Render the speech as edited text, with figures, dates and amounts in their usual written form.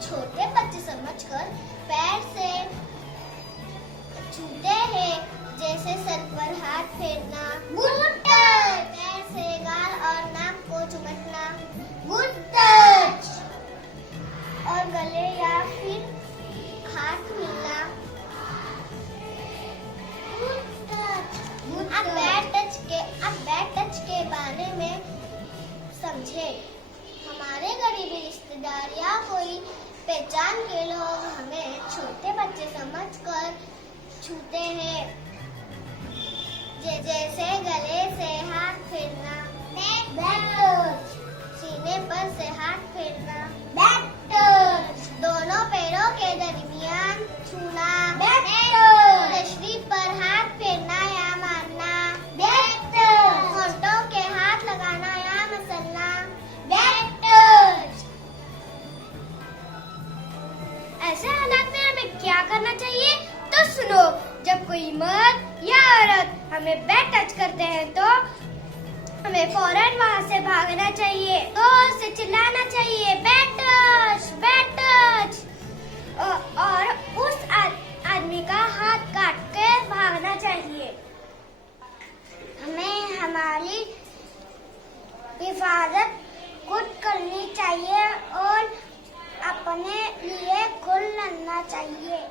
छोटे बच्चे समझकर पैर से छूते हैं, जैसे सर पर हाथ फेरना, गुड टच, पैर से गाल और नाक को चुमटना, गुड टच, और गले या फिर हाथ मिलना, गुड टच। अब बैड टच के बारे में समझे। हमारे करीबी रिश्तेदार या कोई पहचान के लोग हमें छोटे बच्चे समझकर छूते हैं, जैसे गले से हाथ फेरना, बैक टच, सीने पर से हाथ फेरना, बैक टच, दोनों पैरों के दरमियान छूना, बैक टच, शरीर पर हाथ फेरना या मारना, बैक टच, होंठों के हाथ लगाना या मसलना, बैक टच। ऐसे हालात में हमें क्या करना चाहिए? तो सुनो, जब कोई मर्द या औरत हमें बैड टच करते हैं तो हमें फौरन वहां से भागना चाहिए, तो उसे चिल्लाना चाहिए, बैड टच, बैड टच, और उस आदमी का हाथ काट के भागना चाहिए। हमें हमारी हिफाजत खुद करनी चाहिए और अपने लिए खुद लड़ना चाहिए।